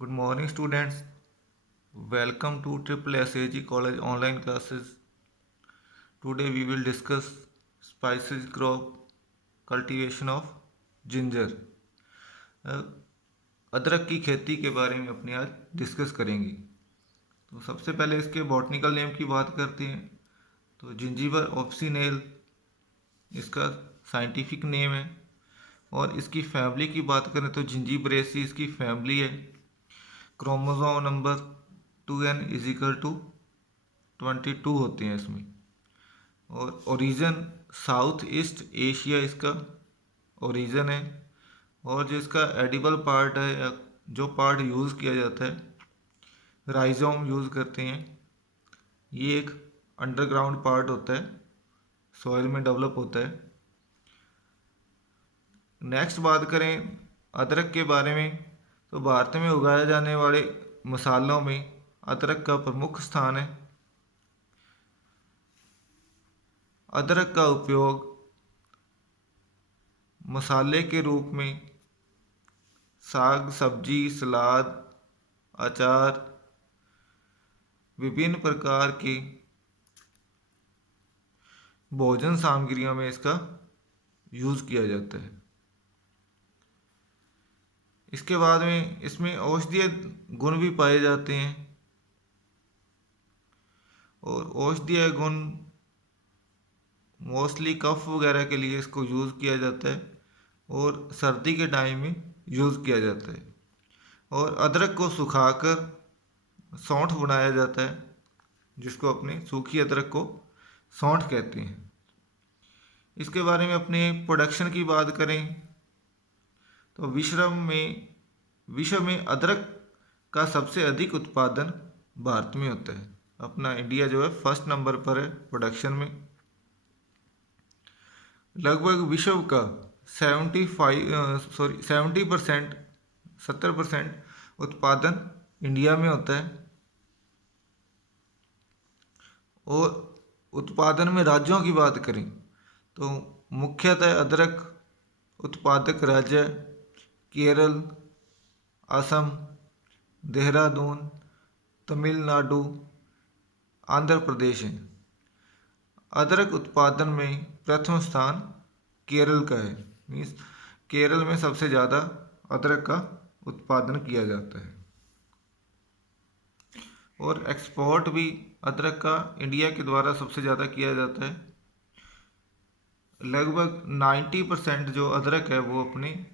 Good morning, students. Welcome to Triple SAG College online classes. Today we will discuss spices crop cultivation of ginger. अ, अदरक की खेती के बारे में अपने आज डिस्कस करेंगे। तो सबसे पहले इसके बॉटनिकल नेम की बात करते हैं। तो जिंजीबर ऑप्सिनेल इसका साइंटिफिक नेम है। और इसकी फैमिली की बात करें तो जिंजीबरेसी इसकी फैमिली है। Chromosome number 2n is equal to 22 होते हैं इसमें। और ओरिजन साउथ ईस्ट एशिया इसका ओरिजन है। और जो इसका एडिबल पार्ट है या जो पार्ट यूज़ किया जाता है राइजोम यूज़ करते हैं। ये एक अंडरग्राउंड पार्ट होता है, सॉइल में डेवलप होता है। नेक्स्ट बात करें अदरक के बारे में, तो भारत में उगाए जाने वाले मसालों में अदरक का प्रमुख स्थान है। अदरक का उपयोग मसाले के रूप में साग सब्जी सलाद अचार विभिन्न प्रकार की भोजन सामग्रियों में इसका यूज़ किया जाता है। इसके बाद में इसमें औषधीय गुण भी पाए जाते हैं। और औषधीय गुण मोस्टली कफ वगैरह के लिए इसको यूज़ किया जाता है और सर्दी के टाइम में यूज़ किया जाता है। और अदरक को सुखाकर सौंठ बनाया जाता है, जिसको अपने सूखी अदरक को सौंठ कहते हैं। इसके बारे में अपने प्रोडक्शन की बात करें तो विश्व में अदरक का सबसे अधिक उत्पादन भारत में होता है। अपना इंडिया जो है फर्स्ट नंबर पर है प्रोडक्शन में। लगभग विश्व का 70% उत्पादन इंडिया में होता है। और उत्पादन में राज्यों की बात करें तो मुख्यतः अदरक उत्पादक राज्य केरल, असम, देहरादून, तमिलनाडु, आंध्र प्रदेश है। अदरक उत्पादन में प्रथम स्थान केरल का है। मीन्स केरल में सबसे ज़्यादा अदरक का उत्पादन किया जाता है। और एक्सपोर्ट भी अदरक का इंडिया के द्वारा सबसे ज़्यादा किया जाता है। लगभग 90% जो अदरक है वो अपने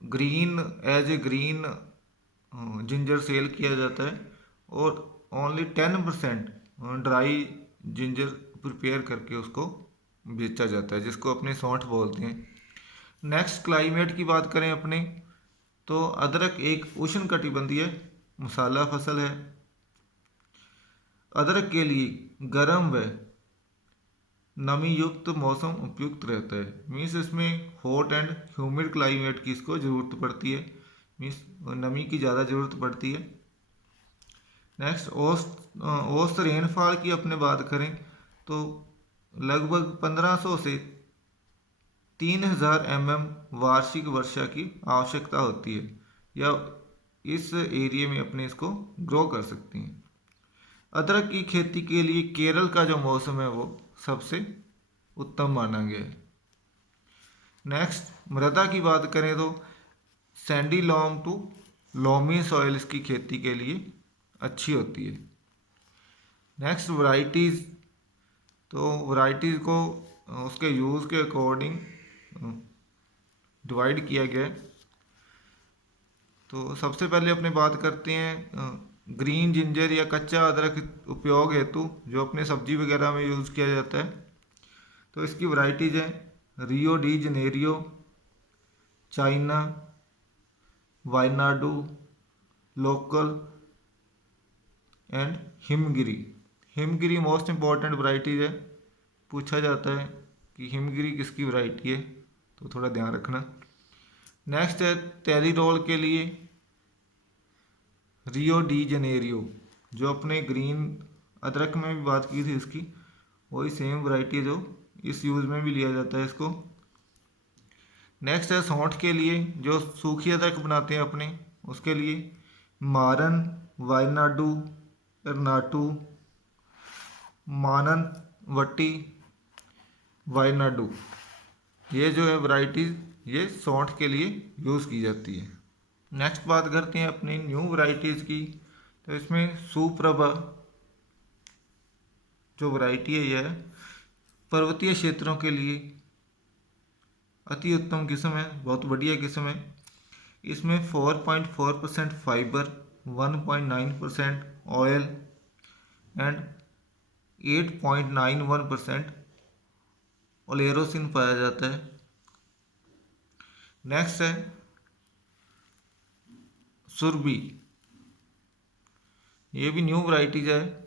green as a green ginger sell किया जाता है। और ओनली 10% ड्राई जिंजर प्रिपेयर करके उसको बेचा जाता है, जिसको अपने सौंठ बोलते हैं। नेक्स्ट क्लाइमेट की बात करें अपने, तो अदरक एक उष्णकटिबंधीय मसाला फसल है। अदरक के लिए गर्म व नमी युक्त मौसम उपयुक्त रहता है। मीन्स इसमें हॉट एंड ह्यूमिड क्लाइमेट की इसको ज़रूरत पड़ती है। मीन्स नमी की ज़्यादा ज़रूरत पड़ती है। नेक्स्ट औसत रेनफॉल की अपने बात करें तो लगभग 1500 से 3000 वार्षिक वर्षा की आवश्यकता होती है, या इस एरिया में अपने इसको ग्रो कर सकती हैं। अदरक की खेती के लिए केरल का जो मौसम है वो सबसे उत्तम माना गया है। नेक्स्ट मृदा की बात करें तो sandy loam to loamy soil इसकी खेती के लिए अच्छी होती है। नेक्स्ट वैरायटीज़, तो वैरायटीज़ को उसके यूज़ के अकॉर्डिंग डिवाइड किया गया है। तो सबसे पहले अपने बात करते हैं ग्रीन जिंजर या कच्चा अदरक उपयोग हेतु जो अपने सब्जी वगैरह में यूज़ किया जाता है। तो इसकी वैरायटीज़ हैं Rio de Janeiro, China, Wayanad, local and Himgiri. Himgiri most important varieties है। पूछा जाता है कि हिमगिरी किसकी वैरायटी है, तो थोड़ा ध्यान रखना। नेक्स्ट है टेरिडोल के लिए रियो डी जनेरियो, जो अपने ग्रीन अदरक में भी बात की थी इसकी, वही सेम वैरायटी जो इस यूज़ में भी लिया जाता है इसको। नेक्स्ट है सौंठ के लिए, जो सूखी अदरक बनाते हैं अपने, उसके लिए मारन, वायनाडू, कर्नाटू, मानन, वट्टी, वायनाडू, ये जो है वैरायटीज ये सौंठ के लिए यूज़ की जाती है। नेक्स्ट बात करते हैं अपनी न्यू वैरायटीज़ की। तो इसमें सुप्रभा जो वैरायटी है यह पर्वतीय क्षेत्रों के लिए अति उत्तम किस्म है, बहुत बढ़िया किस्म है। इसमें 4.4% फाइबर, 1.9% ऑयल एंड 8.91% ओलेरोसिन पाया जाता है। नेक्स्ट है सुरभि, ये भी न्यू वैरायटीज है,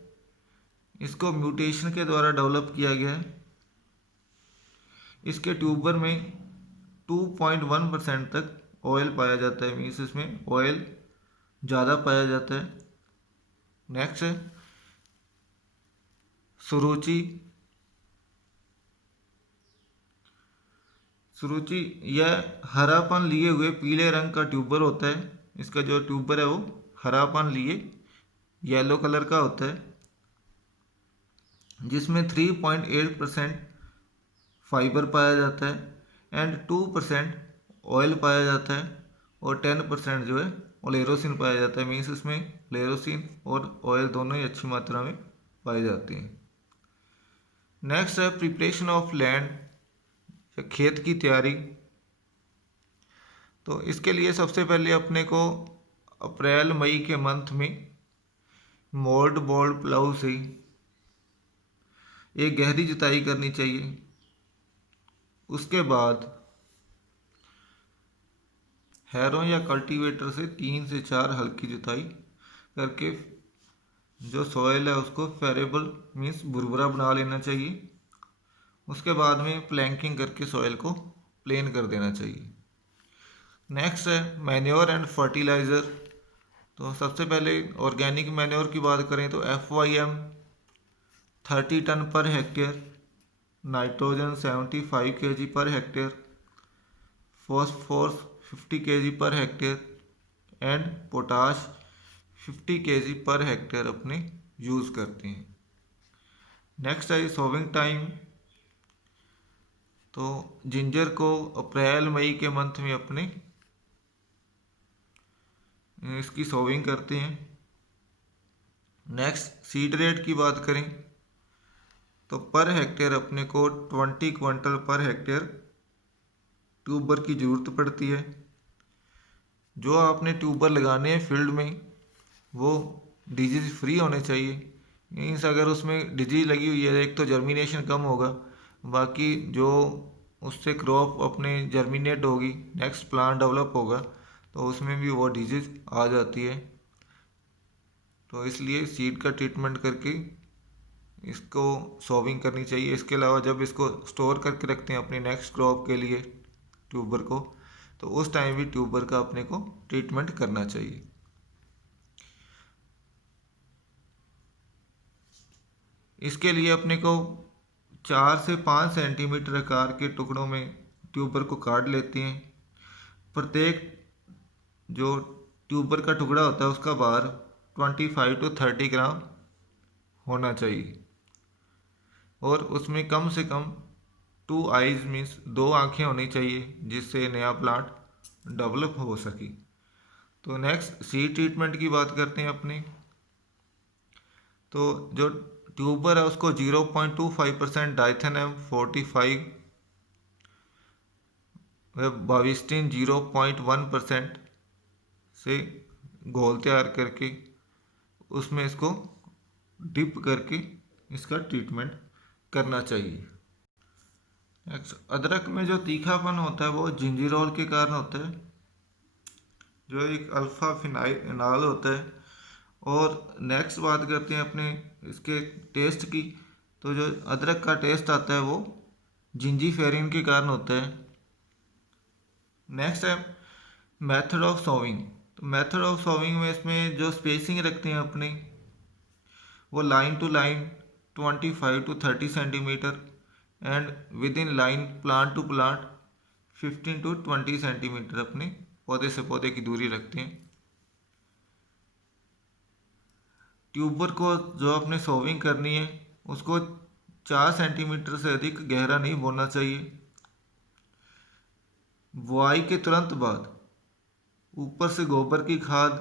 इसको म्यूटेशन के द्वारा डेवलप किया गया है। इसके ट्यूबर में 2.1% तक ऑयल पाया जाता है, मीन्स इसमें ऑयल ज़्यादा पाया जाता है। नेक्स्ट है सुरुचि, सुरुचि यह हरापन लिए हुए पीले रंग का ट्यूबर होता है। इसका जो ट्यूबर है वो हरापन लिए येलो कलर का होता है, जिसमें 3.8% फाइबर पाया जाता है एंड 2% ऑयल पाया जाता है और 10% जो है ओलेरोसिन पाया जाता है। मीन्स इसमें ओलेरोसिन और ऑयल दोनों ही अच्छी मात्रा में पाए जाते हैं। नेक्स्ट है प्रिपरेशन ऑफ लैंड, खेत की तैयारी। तो इसके लिए सबसे पहले अपने को अप्रैल मई के मंथ में मोल्ड बोल्ड प्लाऊ से एक गहरी जुताई करनी चाहिए। उसके बाद हैरों या कल्टीवेटर से 3 से 4 हल्की जुताई करके जो सॉइल है उसको फेरेबल मीन्स भुरभुरा बना लेना चाहिए। उसके बाद में प्लैंकिंग करके सॉइल को प्लेन कर देना चाहिए। नेक्स्ट है मैन्योर एंड फर्टिलाइज़र। तो सबसे पहले ऑर्गेनिक मैन्योर की बात करें तो FYM 30 ton per hectare, nitrogen 75 kg per hectare, phosphorus 50 kg per hectare and potash 50 kg per hectare अपने यूज़ करते हैं। नेक्स्ट है सोविंग टाइम। तो जिंजर को अप्रैल मई के मंथ में अपने इसकी सोविंग करते हैं। नेक्स्ट सीड रेट की बात करें तो पर हेक्टेयर अपने को 20 क्विंटल पर हेक्टेयर ट्यूबर की ज़रूरत पड़ती है। जो आपने ट्यूबर लगाने हैं फील्ड में वो डिजीज फ्री होने चाहिए। मीन्स अगर उसमें डिजीज लगी हुई है, एक तो जर्मिनेशन कम होगा, बाकी जो उससे क्रॉप अपने जर्मिनेट होगी, नेक्स्ट प्लांट डेवलप होगा तो उसमें भी वो डिजीज आ जाती है। तो इसलिए सीड का ट्रीटमेंट करके इसको सोविंग करनी चाहिए। इसके अलावा जब इसको स्टोर करके रखते हैं अपने नेक्स्ट क्रॉप के लिए ट्यूबर को, तो उस टाइम भी ट्यूबर का अपने को ट्रीटमेंट करना चाहिए। इसके लिए अपने को 4 से 5 सेंटीमीटर आकार के टुकड़ों में ट्यूबर को काट लेते हैं। प्रत्येक जो ट्यूबर का टुकड़ा होता है उसका भार 25 to 30 ग्राम होना चाहिए और उसमें कम से कम 2 आइज मीन्स 2 आँखें होनी चाहिए जिससे नया प्लांट डेवलप हो सके। तो नेक्स्ट सीड ट्रीटमेंट की बात करते हैं अपने। तो जो ट्यूबर है उसको 0.25% डाइथेनम 45 व बाविस्टिन 0.1% से घोल तैयार करके उसमें इसको डिप करके इसका ट्रीटमेंट करना चाहिए। अदरक में जो तीखापन होता है वो जिंजीरोल के कारण होता है, जो एक अल्फा फिनाइल होता है। और नेक्स्ट बात करते हैं अपने इसके टेस्ट की। तो जो अदरक का टेस्ट आता है वो जिंजीफेरिन के कारण होता है। नेक्स्ट है मेथड ऑफ सोविंग। तो मेथड ऑफ सोविंग में इसमें जो स्पेसिंग रखते हैं अपने वो line to line 25 to 30 centimetre and within line plant to plant 15 to 20 centimetre अपने पौधे से पौधे की दूरी रखते हैं। ट्यूबर को जो आपने सोविंग करनी है उसको 4 सेंटीमीटर से अधिक गहरा नहीं बोना चाहिए। बुआई के तुरंत बाद ऊपर से गोबर की खाद,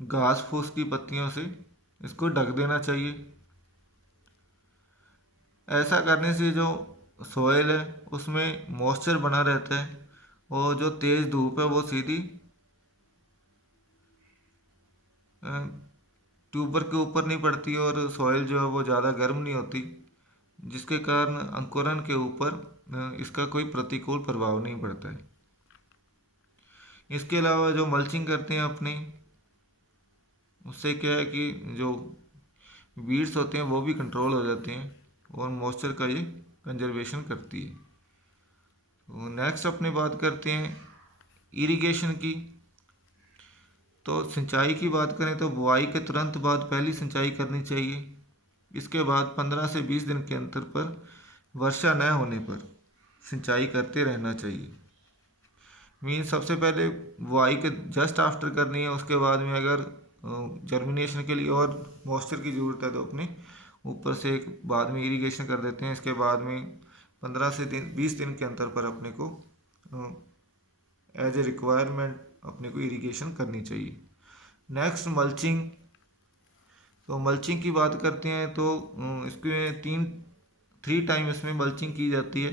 घास फूस की पत्तियों से इसको ढक देना चाहिए। ऐसा करने से जो सॉइल है उसमें मॉइस्चर बना रहता है और जो तेज़ धूप है वो सीधी ट्यूबर के ऊपर नहीं पड़ती और सॉइल जो है वो ज़्यादा गर्म नहीं होती, जिसके कारण अंकुरण के ऊपर इसका कोई प्रतिकूल प्रभाव नहीं पड़ता है। इसके अलावा जो मल्चिंग करते हैं अपने, उससे क्या है कि जो वीड्स होते हैं वो भी कंट्रोल हो जाते हैं और मॉइस्चर का ये कंजर्वेशन करती है। तो नेक्स्ट अपने बात करते हैं इरिगेशन की। तो सिंचाई की बात करें तो बुआई के तुरंत बाद पहली सिंचाई करनी चाहिए। इसके बाद 15 से 20 दिन के अंतर पर वर्षा न होने पर सिंचाई करते रहना चाहिए। मीन सबसे पहले बुआई के जस्ट आफ्टर करनी है, उसके बाद में अगर जर्मिनेशन के लिए और मॉइस्चर की ज़रूरत है तो अपने ऊपर से एक बाद में इरिगेशन कर देते हैं। इसके बाद में 15 से 20 दिन के अंतर पर अपने को एज ए रिक्वायरमेंट अपने को इरिगेशन करनी चाहिए। Next mulching. तो मल्चिंग की बात करते हैं तो इसके 3 टाइम इसमें मल्चिंग की जाती है,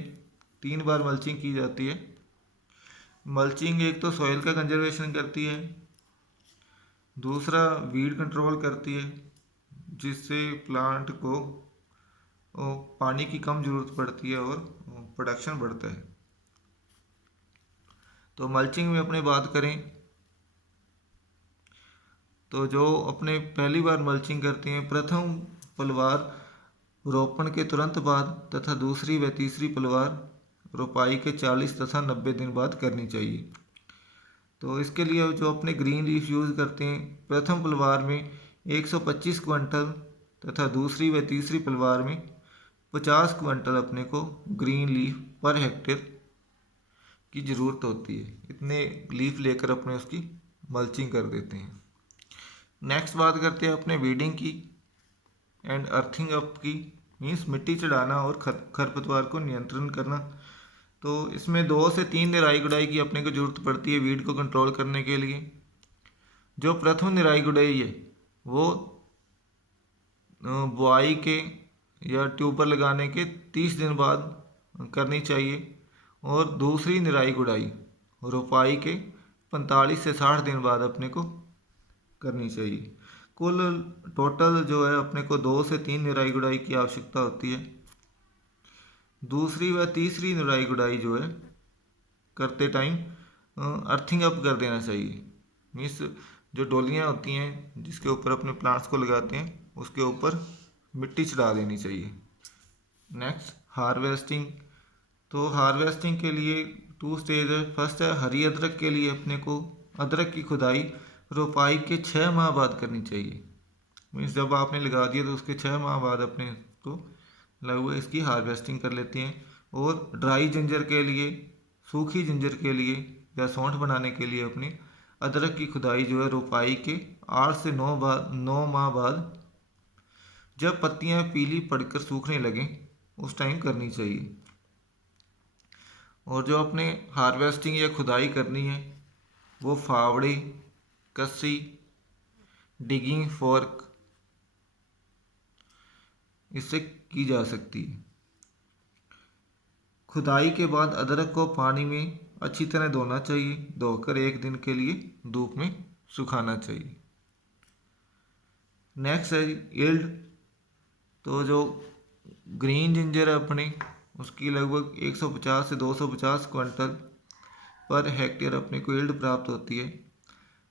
3 बार मल्चिंग की जाती है। मल्चिंग एक तो सॉइल का कंजर्वेशन करती है, दूसरा वीड कंट्रोल करती है जिससे प्लांट को पानी की कम ज़रूरत पड़ती है और प्रोडक्शन बढ़ता है। तो मल्चिंग में अपने बात करें तो जो अपने पहली बार मल्चिंग करते हैं, प्रथम पलवार रोपण के तुरंत बाद तथा दूसरी व तीसरी पलवार रोपाई के 40 तथा 90 दिन बाद करनी चाहिए। तो इसके लिए जो अपने ग्रीन लीफ यूज़ करते हैं, प्रथम पलवार में 125 क्विंटल तथा दूसरी व तीसरी पलवार में 50 क्विंटल अपने को ग्रीन लीफ पर हेक्टेयर की ज़रूरत होती है। इतने लीफ लेकर अपने उसकी मल्चिंग कर देते हैं। नेक्स्ट बात करते हैं अपने वीडिंग की एंड अर्थिंग अप की। मीन्स मिट्टी चढ़ाना और खरपतवार को नियंत्रण करना। तो इसमें 2 से 3 निराई गुड़ाई की अपने को ज़रूरत पड़ती है वीड को कंट्रोल करने के लिए। जो प्रथम निराई गुड़ाई है वो बुआई के या ट्यूबर लगाने के 30 दिन बाद करनी चाहिए और दूसरी निराई गुड़ाई रोपाई के 45 से 60 दिन बाद अपने को करनी चाहिए। कुल टोटल जो है अपने को 2 से 3 निराई गुड़ाई की आवश्यकता होती है। दूसरी व तीसरी निराई गुड़ाई जो है करते टाइम अर्थिंग अप कर देना चाहिए। मीन्स जो डोलियाँ होती हैं जिसके ऊपर अपने प्लांट्स को लगाते हैं उसके ऊपर मिट्टी चढ़ा देनी चाहिए। Next harvesting. तो हार्वेस्टिंग के लिए 2 स्टेज है। फर्स्ट है हरी अदरक के लिए अपने को अदरक की खुदाई रोपाई के 6 माह बाद करनी चाहिए। मीन्स जब आपने लगा दिया तो उसके 6 माह बाद अपने इसको लगभग इसकी हार्वेस्टिंग कर लेते हैं। और ड्राई जिंजर के लिए, सूखी जिंजर के लिए या सौंठ बनाने के लिए अपनी अदरक की खुदाई जो है रोपाई के 8 से 9 माह बाद जब पत्तियां पीली पड़कर सूखने लगें उस टाइम करनी चाहिए। और जो अपने हार्वेस्टिंग या खुदाई करनी है वो फावड़े, कस्सी, डिगिंग फोर्क इससे की जा सकती है। खुदाई के बाद अदरक को पानी में अच्छी तरह धोना चाहिए, धोकर 1 दिन के लिए धूप में सुखाना चाहिए। नेक्स्ट है यील्ड। तो जो ग्रीन जिंजर है अपने उसकी लगभग 150 से 250 क्विंटल पर हेक्टेयर अपने को यील्ड प्राप्त होती है।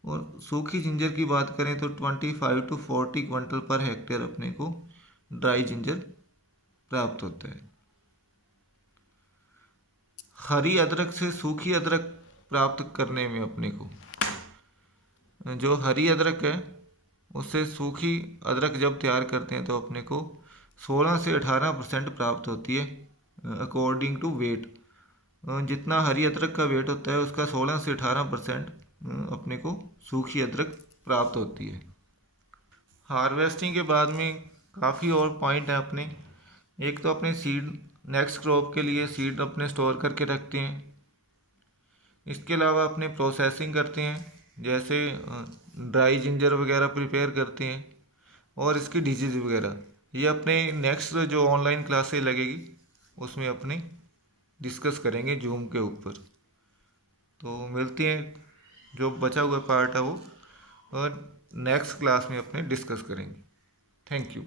और सूखी जिंजर की बात करें तो 25 to 40 क्विंटल पर हेक्टेयर अपने को ड्राई जिंजर प्राप्त होता है। हरी अदरक से सूखी अदरक प्राप्त करने में अपने को जो हरी अदरक है उससे सूखी अदरक जब तैयार करते हैं तो अपने को 16 से 18% प्राप्त होती है अकॉर्डिंग टू वेट। जितना हरी अदरक का वेट होता है उसका 16 से 18% अपने को सूखी अदरक प्राप्त होती है। हार्वेस्टिंग के बाद में काफ़ी और पॉइंट है अपने। एक तो अपने सीड, नेक्स्ट क्रॉप के लिए सीड अपने स्टोर करके रखते हैं। इसके अलावा अपने प्रोसेसिंग करते हैं, जैसे ड्राई जिंजर वगैरह प्रिपेयर करते हैं, और इसकी डिजीज़ वगैरह ये अपने नेक्स्ट जो ऑनलाइन क्लासेस लगेगी उसमें अपने डिस्कस करेंगे जूम के ऊपर। तो मिलती हैं, जो बचा हुआ पार्ट है वो और नेक्स्ट क्लास में अपने डिस्कस करेंगे। Thank you.